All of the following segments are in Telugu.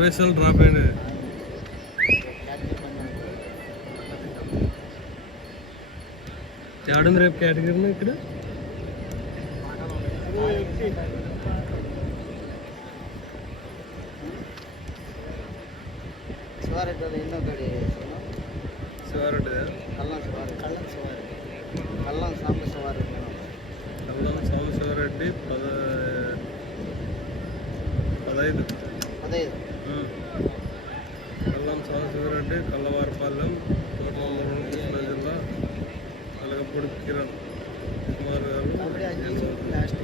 సర్వీసులు డ్రాప్ అయినాయి తేడుంది రేపు కేటగిరీ ఇక్కడ ಶಿವಾರೆಡ್ಡಿ ಇನ್ನೂ ಕಡೆ శివారెడ్డి కల్లం శివారెడ్డి కల్లం శివారెడ్డి కల్లం సాంబ శివారెడ్డి అల్లం సాంబశివారెడ్డి పద పదహైదు పదహైదు ఉం. అల్లం సాంబశివారెడ్డి కల్లవారిపాలెం తోటలూరు కృష్ణా జిల్లా అలగపూడి కిరణ్ కుమార్ గారు.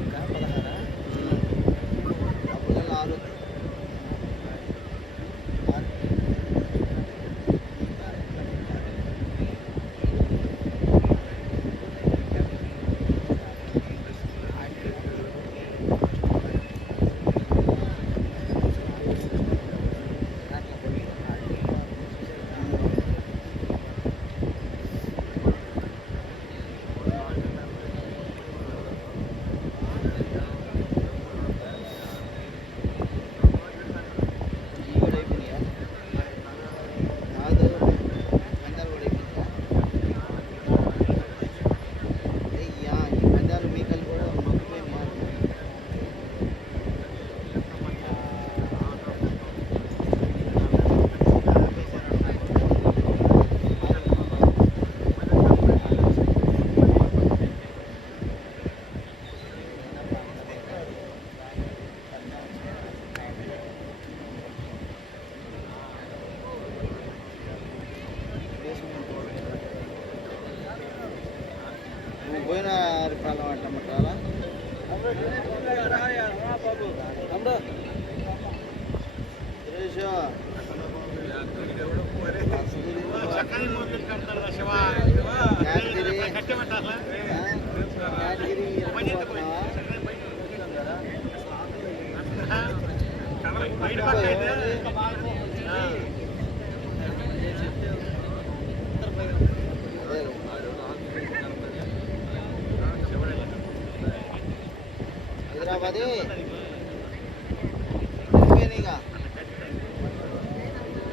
పోయిన రూపాయలు పట్టమంటారా సురేష్. యాదగిరి. యాదగిరి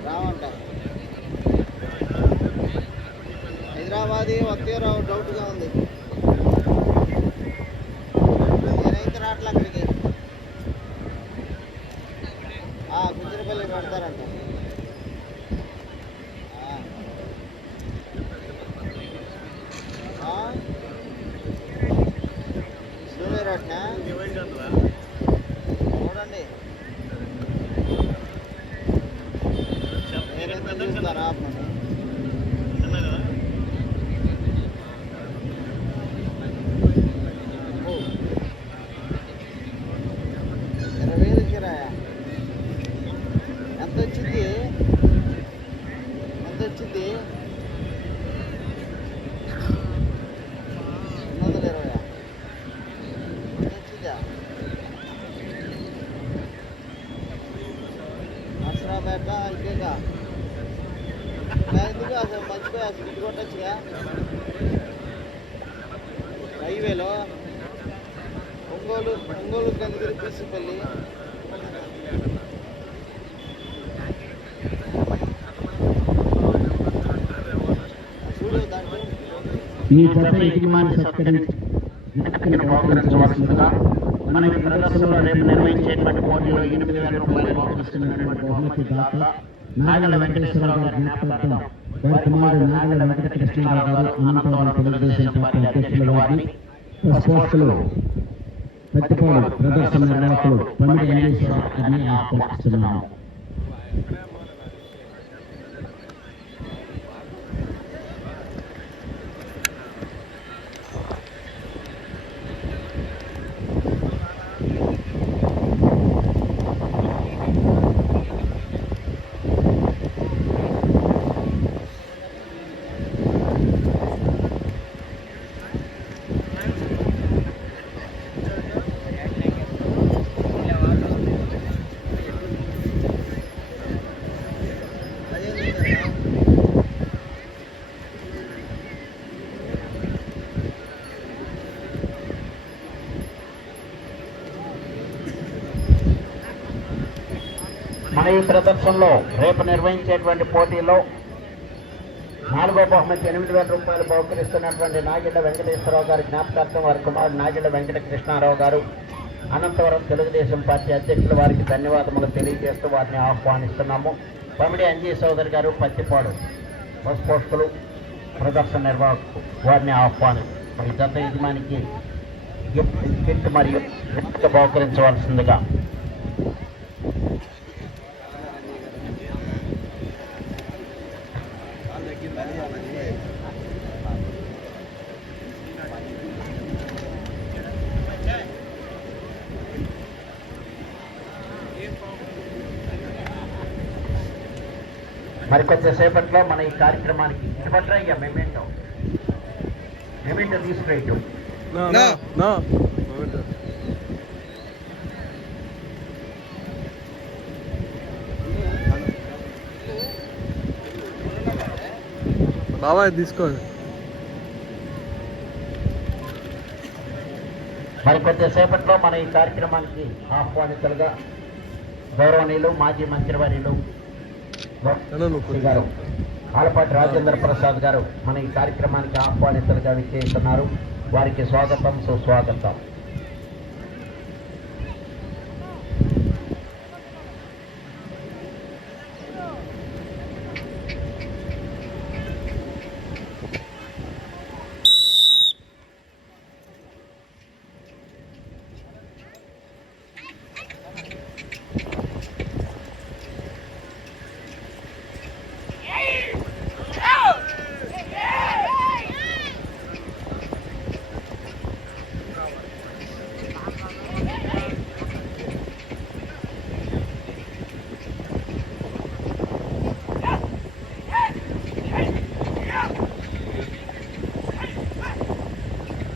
రావంట. హైదరాబాద్ వస్తే రావు డౌట్గా ఉంది. Tá dando né? ఒంగోలు కందిగిరి ఈ జత యజమాని సత్కరించవలసిందిగా చక్కని మనకి ప్రదర్శనలో రేపు నిర్వహించేటువంటి పోటీలో ఎనిమిది వేల రూపాయలు బహుకరిస్తున్నటువంటి బహుమతి దాత నాగల వెంకటేశ్వరరావు జ్ఞాపకం వారి కుమారుడు నాగల వెంకట కృష్ణారావు గారు అనంతవరం తెలుగుదేశం పార్టీ అధ్యక్షులు వారిని స్పోర్ట్స్లో పెద్దపాడు ప్రదర్శన నిర్వాహకులు పండుగ వెంకటేశ్వరరావు అని ఆహ్వానిస్తున్నాము. మరి ప్రదర్శనలో రేపు నిర్వహించేటువంటి పోటీలో నాలుగో బహుమతి ఎనిమిది వేల రూపాయలు బహుకరిస్తున్నటువంటి నాగిళ్ళ వెంకటేశ్వరరావు గారి జ్ఞాపకార్థం వారి కుమారుడు నాగిళ్ళ వెంకట కృష్ణారావు గారు అనంతవరం తెలుగుదేశం పార్టీ అధ్యక్షులు వారికి ధన్యవాదములు తెలియజేస్తూ వారిని ఆహ్వానిస్తున్నాము. పమిడి అంజీ సోదరి గారు పత్తిపాడు బస్ పోస్టులు ప్రదర్శన నిర్వాహకు వారిని ఆహ్వానం మరి జత యజమానికి గిఫ్ట్ మరియు బహుకరించవలసిందిగా మరి కొద్దిసేపట్లో మన ఈ కార్యక్రమానికి ఇవ్వట్రా ఇక మెమెంటో మెమెంటో తీసుకురేటు నా నా. నా. బాబాయ్ తీసుకో. మరి కొద్దిసేపట్లో మన ఈ కార్యక్రమానికి ఆహ్వానితులుగా గౌరవనీయులు మాజీ మంత్రివర్యులు గారు. ఆలపాటి రాజేంద్ర ప్రసాద్ గారు మన ఈ కార్యక్రమానికి ఆహ్వానితులుగా విచ్చేస్తున్నారు. వారికి స్వాగతం సుస్వాగతం.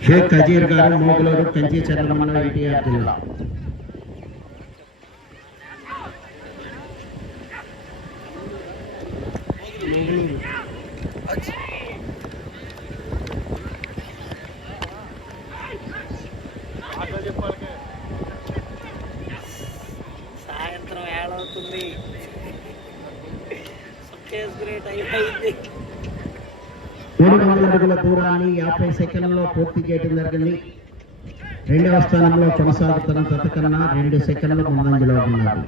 షేక్ కజీర్ గారు మోగులూరు కంచి చర్మల ఎన్టీఆర్ జిల్లా. దూరాన్ని యాభై సెకండ్లలో పూర్తి చేయడం జరిగింది రెండవ స్థానంలో కొనసాగుతున్న తతకన్నా రెండు సెకండ్లు ముందంజలో ఉన్నారు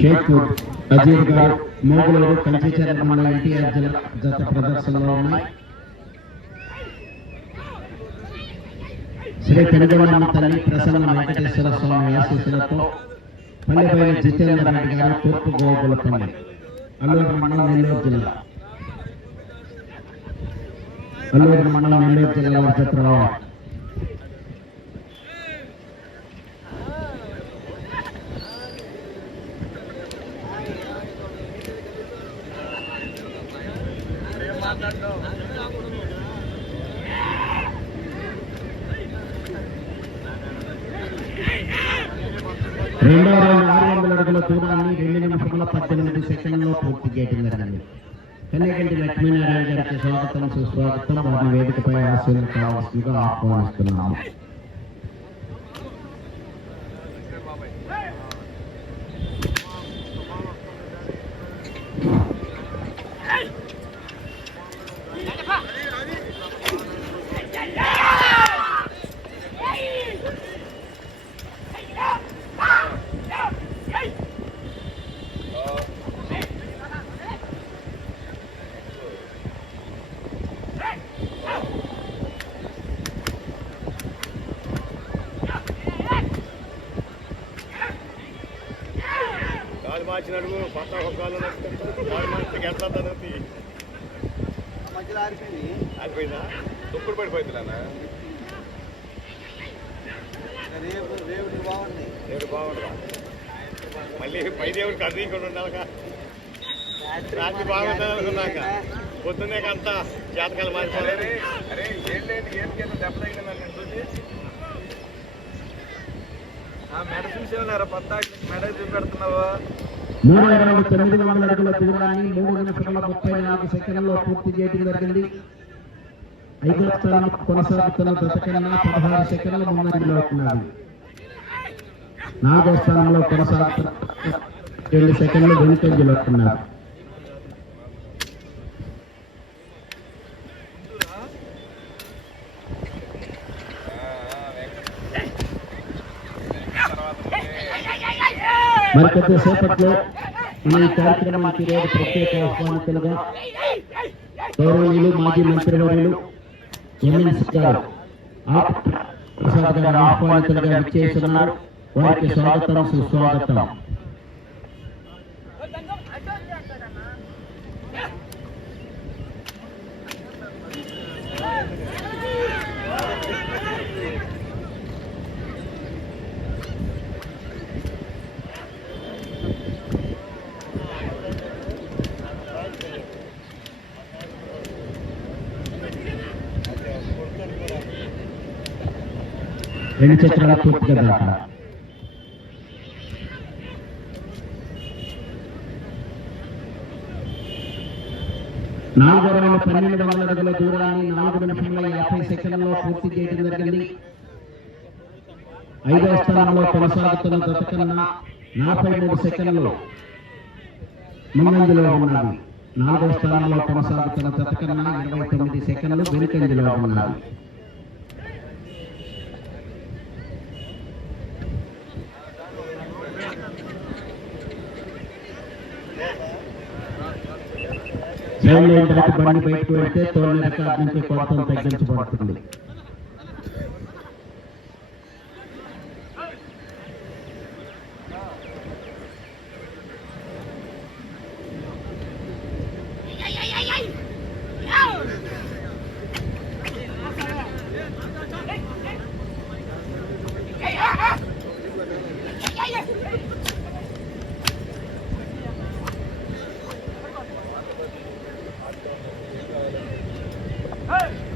షేక్ అజీర్ గారు మోగులూరు కంచి చర్మల ఎన్టీఆర్ జిల్లా జత ప్రదర్శనలో ఉన్నాయి. శ్రీ తెలుగువారి తల్లి ప్రసన్న వెంకటేశ్వర స్వామి ఆశీస్సులతో పల్లెపల్లి జితేంద్ర రెడ్డి గారు తూర్పు గోగులపల్లి అల్లూరు మండలం నెల్లూరు జిల్లా. అల్లూరు మండలం నెల్లూరు జిల్లా వారి జత రావాలి రెండో రౌండ్ ఆరు వందల అడుగుల దూరాన్ని రెండు నిమిషముల పద్దెనిమిది సెకండ్లో పూర్తి చేయడం జరిగింది కన్యకంటి లక్ష్మీనారాయణ గారికి స్వాగతం సుస్వాగతం వారిని వేదికపై ఆశీర్వదించ కావాల్సిందిగా ఆహ్వానిస్తున్నాము. కాలు మార్చినడుగు పక్క ఒక కాలు కాలు మార్చి ఎట్లా తనది మధ్యలో ఆరిపోయింది అయిపోయిందా దుప్పుడు పడిపోయింది నాన్న. రేపు రేపు బాగున్నాయి దేవుడు బాగుండదా? మళ్ళీ పై దేవుడికి అర్రీకుండా ఉండాలిగా రాత్రి బాగుంటుంది అనుకున్నాక. పొద్దున్నే అంతా జాతకాలు మారిపోయి అరే ఏం కింద దెబ్బ తగిలిందని చూసి. మెడ చూసేవాళ్ళారా పత్తాకి మెడ చూపెడుతున్నావా? మూడు ఇరవై తొమ్మిది వందల అడుగుల దూరాన్ని మూడు నిమిషముల ముప్పై నాలుగు సెకండ్లో పూర్తి చేయడం జరిగింది. ఐదో స్థానం కొనసాగుతున్న గతకన్నా పదహారు సెకండ్ల ముందంజలో ఉన్నది నాలుగో స్థానంలో కొనసాగుతున్న రెండు సెకండ్లు వెనుకంజలో ఉన్నారు మరి కొద్దిసేపట్లో మన ఈ కార్యక్రమానికి రోజు ప్రత్యేక ఆహ్వానితులుగా గౌరవనీయులు మాజీ మంత్రివర్యులు ఎమ్మెల్సీ గారు ప్రసాద్ గారు ఆహ్వానితులుగా విచ్చేస్తున్నారు వారికి స్వాగతం సుస్వాగతం Yeah. రెండు చక్రాల పూర్తిగా దాకా నాలుగు వందల పన్నెండు వందల అడుగుల దూరాన్ని నాలుగు నిమిషంలో యాభై సెకండ్లలో పూర్తి చేయడం జరిగింది. ఐదవ స్థానంలో కొనసాగుతున్న గత కన్నా నలభై మూడు సెకండ్లు ముందంజలో ఉన్నారు నాలుగవ స్థానంలో కొనసాగుతున్న గత కన్నా ఇరవై తొమ్మిది సెకండ్లు వెనుకంజలో ఉన్నారు ఉన్నది సేవలు దాటి బండి బయటకు వెళ్తే తోలు రికార్డు నుంచి కొత్త తగ్గించబడుతుంది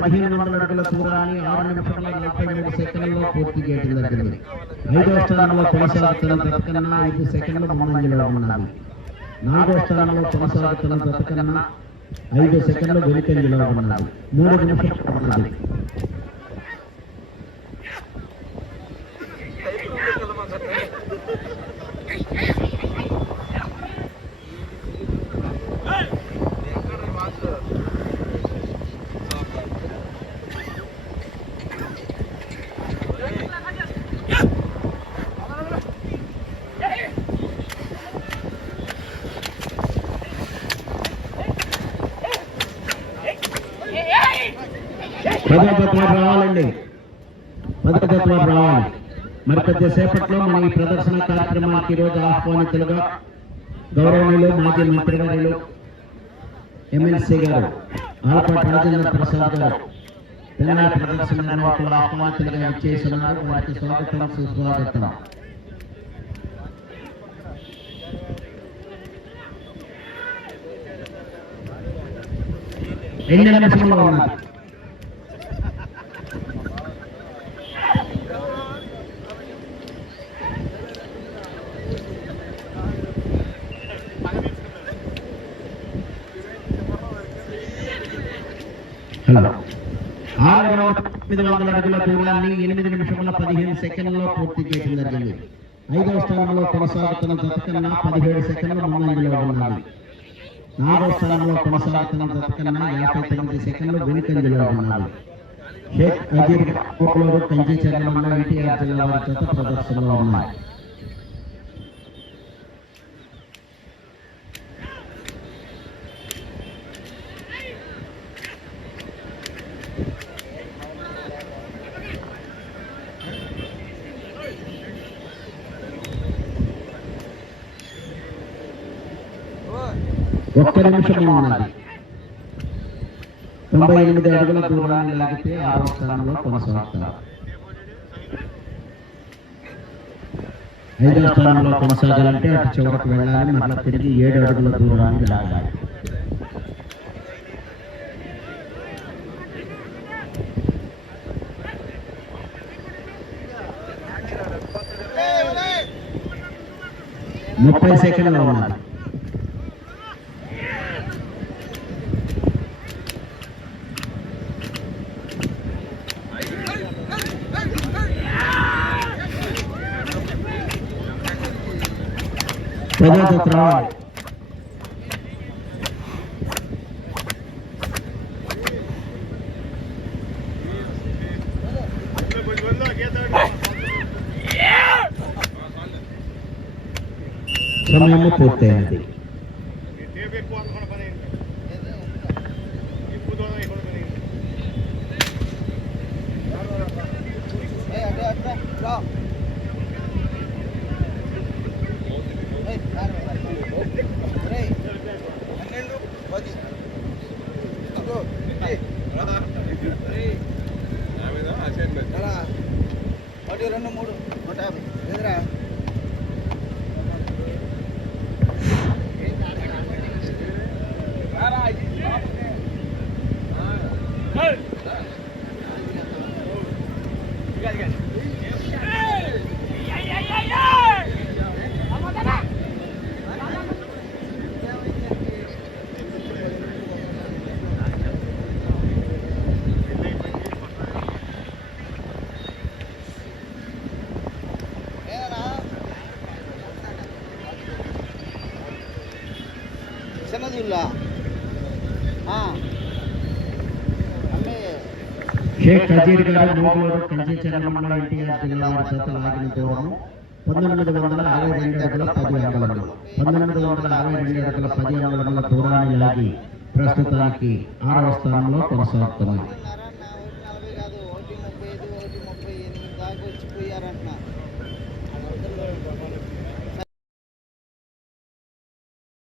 పదిహేను వందల అడుగుల దూరాన్ని ఆరు నిమిషముల నలభై మూడు సెకండ్లలో పూర్తి చేయడం జరిగింది ఐదో స్థానంలో కొనసాగుతున్న గత కన్నా ఐదు సెకండ్ల ముందంజలో ఉన్నది నాలుగో స్థానంలో కొనసాగుతున్న గత కన్నా ఐదు సెకండ్లు వెనుకంజలో ఉన్నది మూడు నిమిషాలు ఉన్నది ప్రజాతత్వాలు రావాలండి. ప్రజాతత్వాలు రావాలి. మరి కొద్దిసేపట్లో మన ఈ ప్రదర్శన కార్యక్రమానికి ఈరోజు ఆహ్వానితులుగా గౌరవనీయులు మాజీ మంత్రివర్యులు ఎమ్మెల్సీ గారు ఆలపాటి రాజేంద్ర ప్రసాద్ గారు తెలంగాణ ప్రదర్శన నిర్వాహకుల ఆహ్వానితులుగా ఇచ్చేస్తున్నారు వారికి స్వాగతం సుస్వాగతం. రెండు నిమిషంలో ఉన్నారు హలో ఆరు రౌండ్ తొమ్మిది వందల అడుగుల దూరాన్ని ఎనిమిది నిమిషముల పదిహేను సెకండ్లలో పూర్తి చేయడం జరిగింది. ఐదవ స్థానంలో కొనసాగుతున్న జత కన్నా పదిహేడు సెకండ్ల ముందంజలో ఉన్నది. నాలుగవ స్థానంలో కొనసాగుతున్న జత కన్నా యాభై తొమ్మిది సెకండ్లు వెనుకంజలో ఉన్నది. షేక్ అజీర్ కోట్లూరు కంచి చర్యల మండలం ఎన్టీఆర్ జిల్లా వారి జత ప్రదర్శనలో ఉన్నాయి. ఒక్క నిమిషం ఉన్నది తొంభై ఎనిమిది అడుగుల దూరాన్ని లాగితే ఆరో స్థానంలో కొనసాగుతారు ఐదవ స్థానంలో. కొనసాగాలంటే అటు చివరకు వెళ్ళాలి మరలా తిరిగి ఏడు అడుగుల దూరాన్ని లాగాలి ముప్పై సెకండ్లు ఉన్నది పదో జత రావాలి కొంచెం వదిలో, గీత ఆడు. సమయం పూర్తయినది ఒకటి రెండు మూడు. చిన్నదిల్లా అమ్మే షేక్ అజీర్ గారు మూగూరు కంచి చర్మంలో ఎన్టీఆర్ జిల్లా వారి జత లాగిన దూరం పంతొమ్మిది వందల అరవై రెండు అడుగుల పది అంగుళములు పంతొమ్మిది వందల అరవై రెండు అడుగుల పది అంగుళముల దూరాన్ని లాగి ప్రస్తుతానికి ఆరవ స్థానంలో కొనసాగుతున్నాయి